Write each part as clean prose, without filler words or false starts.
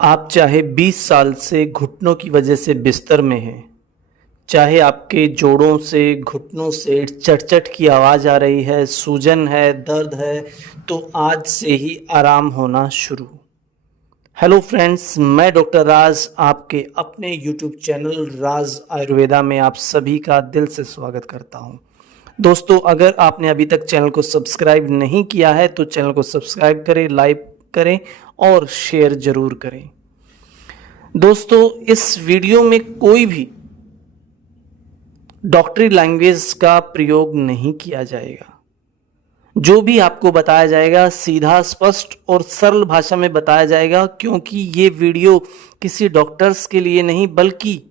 आप चाहे 20 साल से घुटनों की वजह से बिस्तर में हैं, चाहे आपके जोड़ों से, घुटनों से चट-चट की आवाज़ आ रही है, सूजन है, दर्द है, तो आज से ही आराम होना शुरू। हेलो फ्रेंड्स, मैं डॉक्टर राज आपके अपने यूट्यूब चैनल राज आयुर्वेदा में आप सभी का दिल से स्वागत करता हूं। दोस्तों, अगर आपने अभी तक चैनल को सब्सक्राइब नहीं किया है तो चैनल को सब्सक्राइब करें, लाइक करें और शेयर ज़रूर करें। दोस्तों, इस वीडियो में कोई भी डॉक्टरी लैंग्वेज का प्रयोग नहीं किया जाएगा। जो भी आपको बताया जाएगा सीधा, स्पष्ट और सरल भाषा में बताया जाएगा, क्योंकि ये वीडियो किसी डॉक्टर्स के लिए नहीं बल्कि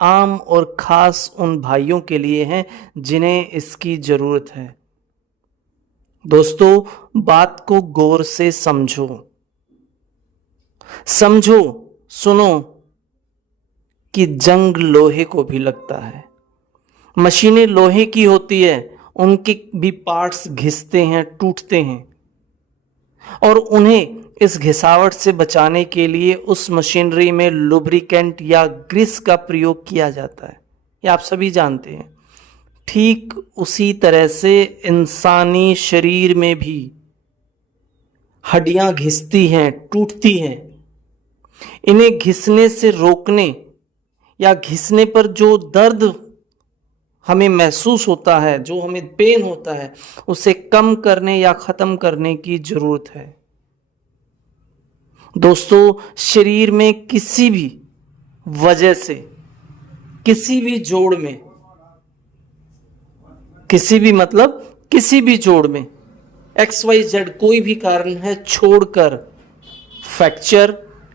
आम और खास उन भाइयों के लिए है जिन्हें इसकी ज़रूरत है। दोस्तों, बात को गौर से समझो, सुनो कि जंग लोहे को भी लगता है। मशीनें लोहे की होती है, उनके भी पार्ट्स घिसते हैं, टूटते हैं, और उन्हें इस घिसावट से बचाने के लिए उस मशीनरी में लुब्रिकेंट या ग्रीस का प्रयोग किया जाता है। ये आप सभी जानते हैं। ठीक उसी तरह से इंसानी शरीर में भी हड्डियां घिसती हैं, टूटती हैं। इन्हें घिसने से रोकने या घिसने पर जो दर्द हमें महसूस होता है, जो हमें पेन होता है, उसे कम करने या ख़त्म करने की ज़रूरत है। दोस्तों, शरीर में किसी भी वजह से, किसी भी जोड़ में, किसी भी जोड़ में XYZ कोई भी कारण है छोड़कर फ्रैक्चर,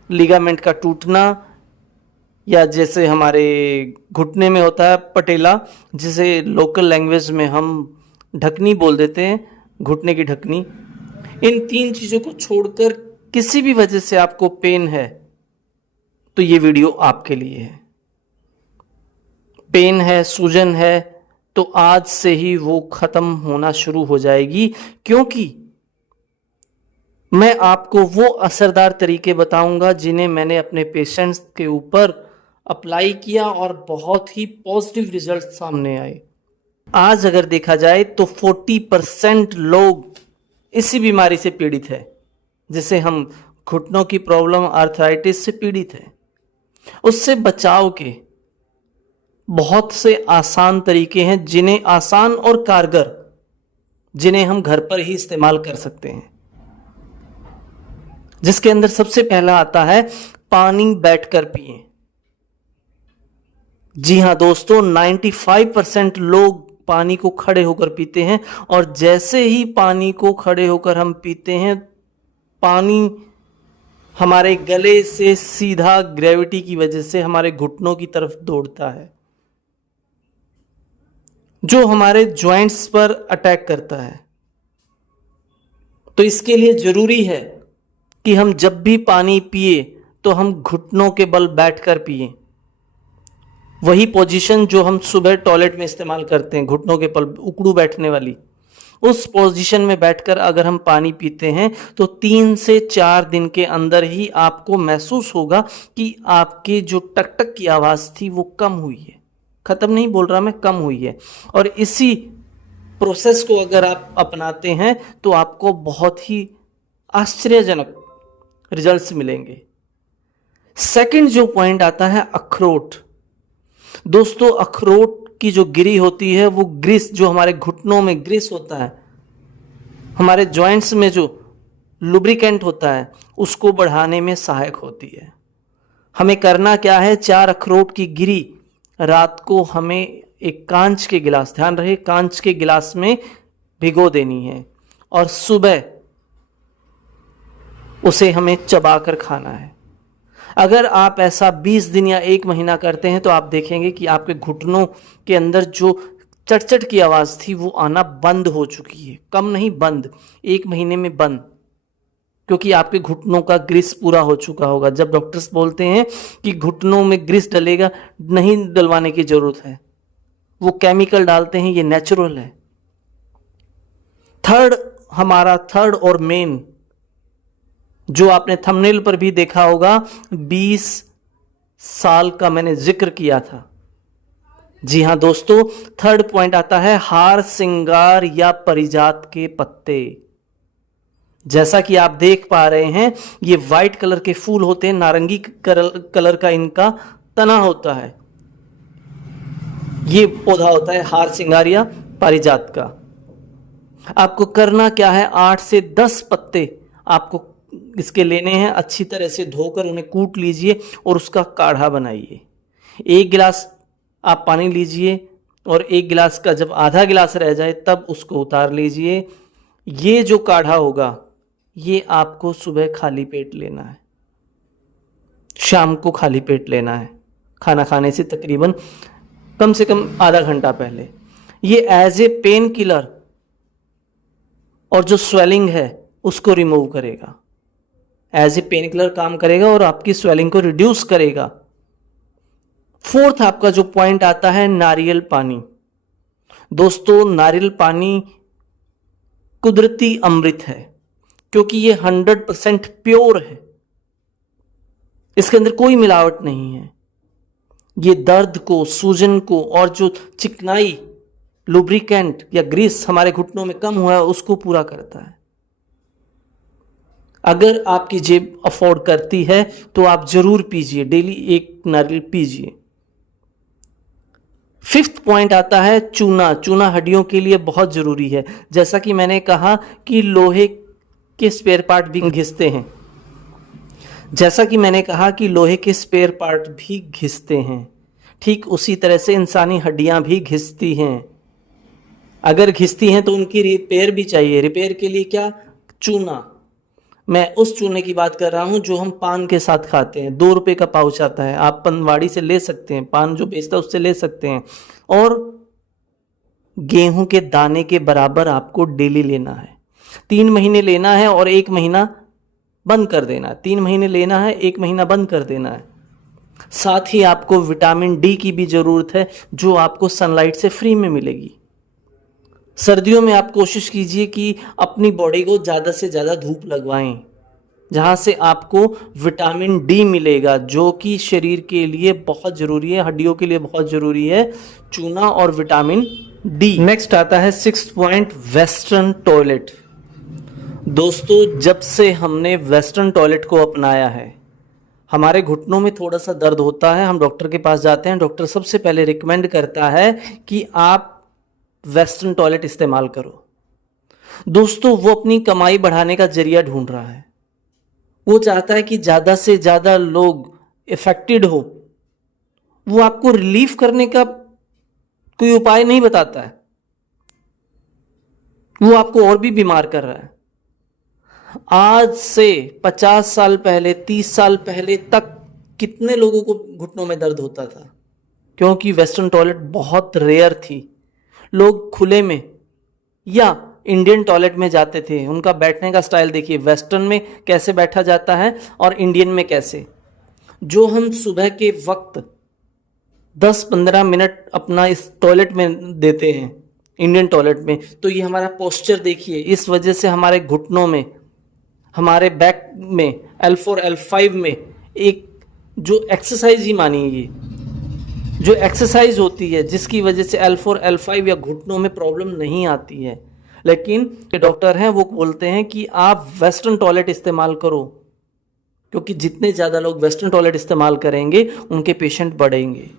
लिगामेंट का टूटना, या जैसे हमारे घुटने में होता है पटेला, जिसे लोकल लैंग्वेज में हम ढकनी बोल देते हैं, घुटने की ढकनी। इन 3 चीज़ों को छोड़कर किसी भी वजह से आपको पेन है तो ये वीडियो आपके लिए है। पेन है, सूजन है, तो आज से ही वो ख़त्म होना शुरू हो जाएगी, क्योंकि मैं आपको वो असरदार तरीके बताऊंगा जिन्हें मैंने अपने पेशेंट्स के ऊपर अप्लाई किया और बहुत ही पॉजिटिव रिजल्ट सामने आए। आज अगर देखा जाए तो 40% लोग इसी बीमारी से पीड़ित है, जिसे हम घुटनों की प्रॉब्लम, आर्थराइटिस से पीड़ित है। उससे बचाव के बहुत से आसान तरीके हैं, जिन्हें आसान और कारगर, जिन्हें हम घर पर ही इस्तेमाल कर सकते हैं। जिसके अंदर सबसे पहला आता है पानी बैठकर पिएं। जी हां दोस्तों, 95% लोग पानी को खड़े होकर पीते हैं, और जैसे ही पानी को खड़े होकर हम पीते हैं, पानी हमारे गले से सीधा ग्रेविटी की वजह से हमारे घुटनों की तरफ दौड़ता है, जो हमारे जॉइंट्स पर अटैक करता है। तो इसके लिए जरूरी है कि हम जब भी पानी पिए तो हम घुटनों के बल बैठकर पिए। वही पोजीशन जो हम सुबह टॉयलेट में इस्तेमाल करते हैं, घुटनों के बल, उकड़ू बैठने वाली, उस पोजीशन में बैठकर अगर हम पानी पीते हैं तो 3 से 4 दिन के अंदर ही आपको महसूस होगा कि आपकी जो टक टक की आवाज़ थी वो कम हुई है। ख़त्म नहीं बोल रहा मैं, कम हुई है। और इसी प्रोसेस को अगर आप अपनाते हैं तो आपको बहुत ही आश्चर्यजनक रिजल्ट्स मिलेंगे। सेकंड जो पॉइंट आता है, अखरोट। दोस्तों, अखरोट की जो गिरी होती है, वो ग्रीस, जो हमारे घुटनों में ग्रीस होता है, हमारे जॉइंट्स में जो लुब्रिकेंट होता है, उसको बढ़ाने में सहायक होती है। हमें करना क्या है, 4 अखरोट की गिरी रात को हमें एक कांच के गिलास, ध्यान रहे कांच के गिलास में भिगो देनी है, और सुबह उसे हमें चबाकर खाना है। अगर आप ऐसा 20 दिन या 1 महीना करते हैं तो आप देखेंगे कि आपके घुटनों के अंदर जो चटचट की आवाज़ थी वो आना बंद हो चुकी है। कम नहीं, बंद, 1 महीने में बंद, क्योंकि आपके घुटनों का ग्रीस पूरा हो चुका होगा। जब डॉक्टर्स बोलते हैं कि घुटनों में ग्रीस डलेगा, नहीं डलवाने की ज़रूरत है, वो केमिकल डालते हैं, ये नेचुरल है। हमारा थर्ड और मेन जो आपने थंबनेल पर भी देखा होगा, 20 साल का मैंने जिक्र किया था। जी हां दोस्तों, थर्ड पॉइंट आता है हार श्रृंगार या परिजात के पत्ते। जैसा कि आप देख पा रहे हैं, ये व्हाइट कलर के फूल होते हैं, नारंगी कलर का इनका तना होता है। ये पौधा होता है हार श्रृंगार या पारिजात का। आपको करना क्या है, 8 से 10 पत्ते आपको इसके लेने हैं, अच्छी तरह से धोकर उन्हें कूट लीजिए और उसका काढ़ा बनाइए। 1 गिलास आप पानी लीजिए और 1 गिलास का जब आधा गिलास रह जाए तब उसको उतार लीजिए। ये जो काढ़ा होगा ये आपको सुबह खाली पेट लेना है, शाम को खाली पेट लेना है, खाना खाने से तकरीबन कम से कम आधा घंटा पहले। ये एज ए पेन किलर और जो स्वेलिंग है उसको रिमूव करेगा, एज ए पेन किलर काम करेगा और आपकी स्वेलिंग को रिड्यूस करेगा। फोर्थ आपका जो पॉइंट आता है नारियल पानी। दोस्तों, नारियल पानी कुदरती अमृत है, क्योंकि ये 100% प्योर है, इसके अंदर कोई मिलावट नहीं है। ये दर्द को, सूजन को और जो चिकनाई, लुब्रिकेंट या ग्रीस हमारे घुटनों में कम हुआ है उसको पूरा करता है। अगर आपकी जेब अफोर्ड करती है तो आप जरूर पीजिए, डेली 1 नारियल पीजिए। फिफ्थ पॉइंट आता है चूना। चूना हड्डियों के लिए बहुत जरूरी है। जैसा कि मैंने कहा कि लोहे के स्पेयर पार्ट भी घिसते हैं, जैसा कि मैंने कहा कि लोहे के स्पेयर पार्ट भी घिसते हैं, ठीक उसी तरह से इंसानी हड्डियां भी घिसती हैं। अगर घिसती हैं तो उनकी रिपेयर भी चाहिए। रिपेयर के लिए क्या? चूना। मैं उस चूने की बात कर रहा हूं जो हम पान के साथ खाते हैं। 2 रुपए का पाउच आता है, आप पनवाड़ी से ले सकते हैं, पान जो बेचता है उससे ले सकते हैं। और गेहूं के दाने के बराबर आपको डेली लेना है। 3 महीने लेना है और 1 महीना बंद कर देना है। 3 महीने लेना है, 1 महीना बंद कर देना है। साथ ही आपको विटामिन डी की भी जरूरत है, जो आपको सनलाइट से फ्री में मिलेगी। सर्दियों में आप कोशिश कीजिए कि अपनी बॉडी को ज़्यादा से ज़्यादा धूप लगवाएं, जहाँ से आपको विटामिन डी मिलेगा, जो कि शरीर के लिए बहुत ज़रूरी है, हड्डियों के लिए बहुत ज़रूरी है, चूना और विटामिन डी। नेक्स्ट आता है 6th पॉइंट, वेस्टर्न टॉयलेट। दोस्तों, जब से हमने वेस्टर्न टॉयलेट को अपनाया है, हमारे घुटनों में थोड़ा सा दर्द होता है, हम डॉक्टर के पास जाते हैं, डॉक्टर सबसे पहले रिकमेंड करता है कि आप वेस्टर्न टॉयलेट इस्तेमाल करो। दोस्तों, वो अपनी कमाई बढ़ाने का जरिया ढूंढ रहा है। वो चाहता है कि ज़्यादा से ज़्यादा लोग इफेक्टेड हो। वो आपको रिलीफ करने का कोई उपाय नहीं बताता है, वो आपको और भी बीमार कर रहा है। आज से 50 साल पहले, 30 साल पहले तक कितने लोगों को घुटनों में दर्द होता था? क्योंकि वेस्टर्न टॉयलेट बहुत रेयर थी। लोग खुले में या इंडियन टॉयलेट में जाते थे। उनका बैठने का स्टाइल देखिए, वेस्टर्न में कैसे बैठा जाता है और इंडियन में कैसे। जो हम सुबह के वक्त 10-15 मिनट अपना इस टॉयलेट में देते हैं, इंडियन टॉयलेट में, तो ये हमारा पोस्चर देखिए। इस वजह से हमारे घुटनों में, हमारे बैक में, L4 L5 में एक जो एक्सरसाइज ही मानिए, ये जो एक्सरसाइज होती है जिसकी वजह से L4 L5 या घुटनों में प्रॉब्लम नहीं आती है। लेकिन डॉक्टर हैं वो बोलते हैं कि आप वेस्टर्न टॉयलेट इस्तेमाल करो, क्योंकि जितने ज़्यादा लोग वेस्टर्न टॉयलेट इस्तेमाल करेंगे उनके पेशेंट बढ़ेंगे,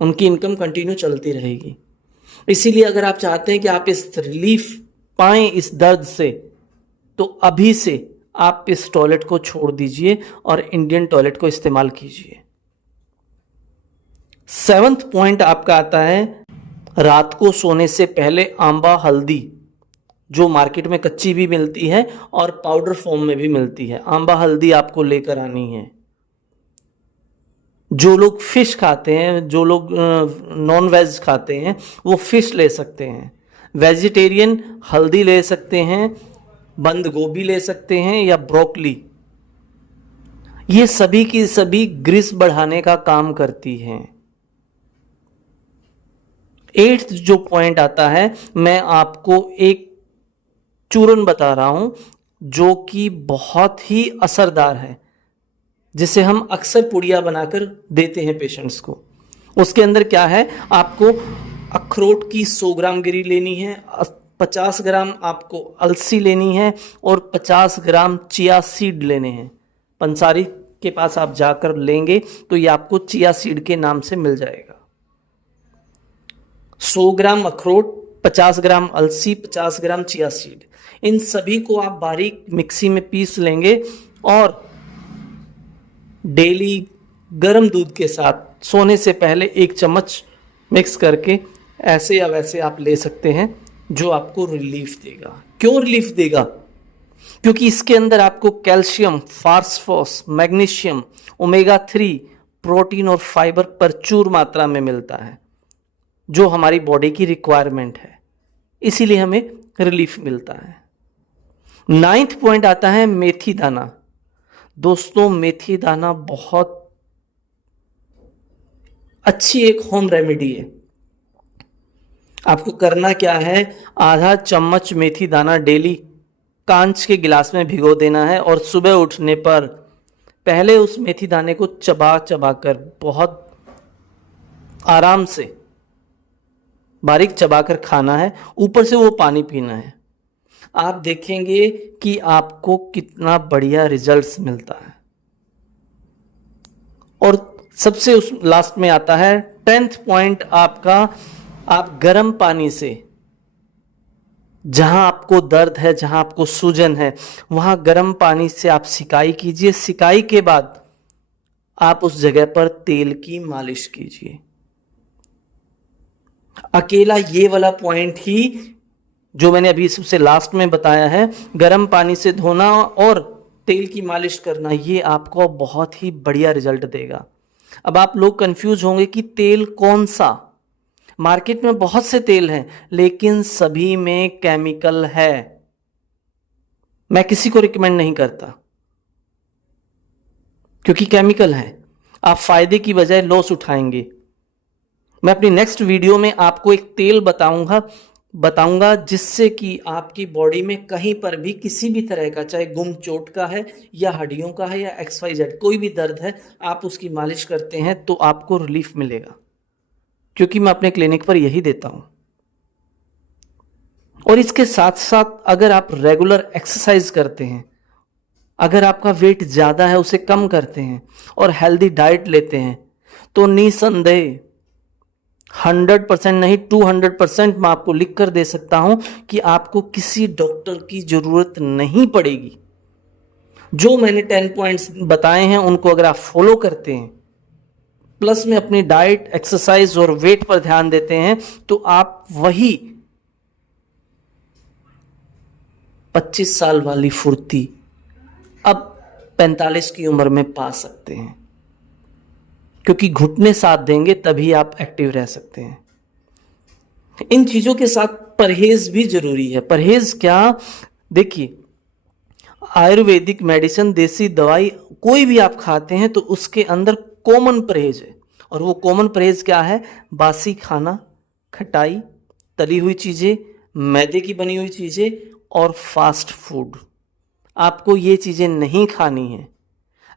उनकी इनकम कंटिन्यू चलती रहेगी। इसीलिए अगर आप चाहते हैं कि आप इस रिलीफ पाएं इस दर्द से, तो अभी से आप इस टॉयलेट को छोड़ दीजिए और इंडियन टॉयलेट को इस्तेमाल कीजिए। 7th पॉइंट आपका आता है रात को सोने से पहले आंबा हल्दी, जो मार्केट में कच्ची भी मिलती है और पाउडर फॉर्म में भी मिलती है। आंबा हल्दी आपको लेकर आनी है। जो लोग फिश खाते हैं, जो लोग नॉन वेज खाते हैं, वो फिश ले सकते हैं। वेजिटेरियन हल्दी ले सकते हैं, बंद गोभी ले सकते हैं या ब्रोकली। ये सभी की सभी ग्रीस बढ़ाने का काम करती हैं। 8th जो पॉइंट आता है, मैं आपको एक चूर्ण बता रहा हूं जो कि बहुत ही असरदार है, जिसे हम अक्सर पुड़िया बनाकर देते हैं पेशेंट्स को। उसके अंदर क्या है, आपको अखरोट की 100 ग्राम गिरी लेनी है, 50 ग्राम आपको अलसी लेनी है और 50 ग्राम चिया सीड लेने हैं। पंसारी के पास आप जाकर लेंगे तो ये आपको चिया सीड के नाम से मिल जाएगा। 100 ग्राम अखरोट, 50 ग्राम अलसी, 50 ग्राम चिया सीड, इन सभी को आप बारीक मिक्सी में पीस लेंगे और डेली गर्म दूध के साथ सोने से पहले 1 चम्मच मिक्स करके ऐसे या वैसे आप ले सकते हैं, जो आपको रिलीफ देगा। क्यों रिलीफ देगा? क्योंकि इसके अंदर आपको calcium, phosphorus, magnesium, omega 3, protein और फाइबर प्रचुर मात्रा में मिलता है, जो हमारी बॉडी की रिक्वायरमेंट है, इसीलिए हमें रिलीफ मिलता है। 9th पॉइंट आता है मेथी दाना। दोस्तों, मेथी दाना बहुत अच्छी एक होम रेमेडी है। आपको करना क्या है, आधा चम्मच मेथी दाना डेली कांच के गिलास में भिगो देना है और सुबह उठने पर पहले उस मेथी दाने को चबा चबा कर बहुत आराम से बारीक चबाकर खाना है, ऊपर से वो पानी पीना है। आप देखेंगे कि आपको कितना बढ़िया रिजल्ट्स मिलता है। और सबसे उस लास्ट में आता है 10th पॉइंट आपका, आप गर्म पानी से, जहां आपको दर्द है, जहां आपको सूजन है, वहां गर्म पानी से आप सिकाई कीजिए। सिकाई के बाद आप उस जगह पर तेल की मालिश कीजिए। अकेला ये वाला पॉइंट ही जो मैंने अभी सबसे लास्ट में बताया है, गर्म पानी से धोना और तेल की मालिश करना, ये आपको बहुत ही बढ़िया रिजल्ट देगा। अब आप लोग कंफ्यूज होंगे कि तेल कौन सा? मार्केट में बहुत से तेल हैं, लेकिन सभी में केमिकल है। मैं किसी को रिकमेंड नहीं करता, क्योंकि केमिकल है, आप फायदे की बजाय लॉस उठाएंगे। मैं अपनी नेक्स्ट वीडियो में आपको एक तेल बताऊंगा जिससे कि आपकी बॉडी में कहीं पर भी किसी भी तरह का, चाहे गुम चोट का है या हड्डियों का है या XYZ कोई भी दर्द है, आप उसकी मालिश करते हैं तो आपको रिलीफ मिलेगा, क्योंकि मैं अपने क्लिनिक पर यही देता हूं। और इसके साथ साथ अगर आप रेगुलर एक्सरसाइज करते हैं, अगर आपका वेट ज़्यादा है उसे कम करते हैं और हेल्दी डाइट लेते हैं, तो निसंदेह 100% नहीं 200% मैं आपको लिख कर दे सकता हूं कि आपको किसी डॉक्टर की जरूरत नहीं पड़ेगी। जो मैंने 10 पॉइंट्स बताए हैं उनको अगर आप फॉलो करते हैं, प्लस में अपनी डाइट, एक्सरसाइज और वेट पर ध्यान देते हैं, तो आप वही 25 साल वाली फुर्ती अब 45 की उम्र में पा सकते हैं, क्योंकि घुटने साथ देंगे तभी आप एक्टिव रह सकते हैं। इन चीज़ों के साथ परहेज भी जरूरी है। परहेज क्या? देखिए, आयुर्वेदिक मेडिसिन, देसी दवाई कोई भी आप खाते हैं तो उसके अंदर कॉमन परहेज है, और वो कॉमन परहेज क्या है? बासी खाना, खटाई, तली हुई चीज़ें, मैदे की बनी हुई चीज़ें और फास्ट फूड। आपको ये चीज़ें नहीं खानी है।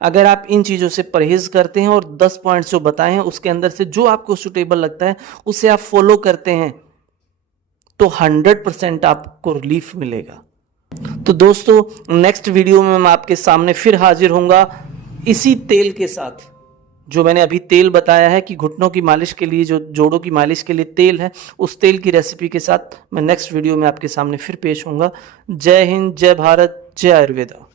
अगर आप इन चीज़ों से परहेज करते हैं और 10 पॉइंट्स जो बताए हैं उसके अंदर से जो आपको सूटेबल लगता है उसे आप फॉलो करते हैं, तो 100% आपको रिलीफ मिलेगा। तो दोस्तों, नेक्स्ट वीडियो में मैं आपके सामने फिर हाजिर होऊंगा इसी तेल के साथ, जो मैंने अभी तेल बताया है कि घुटनों की मालिश के लिए, जो जोड़ों की मालिश के लिए तेल है, उस तेल की रेसिपी के साथ मैं नेक्स्ट वीडियो में आपके सामने फिर पेश होऊंगा। जय हिंद, जय भारत, जय आयुर्वेदा।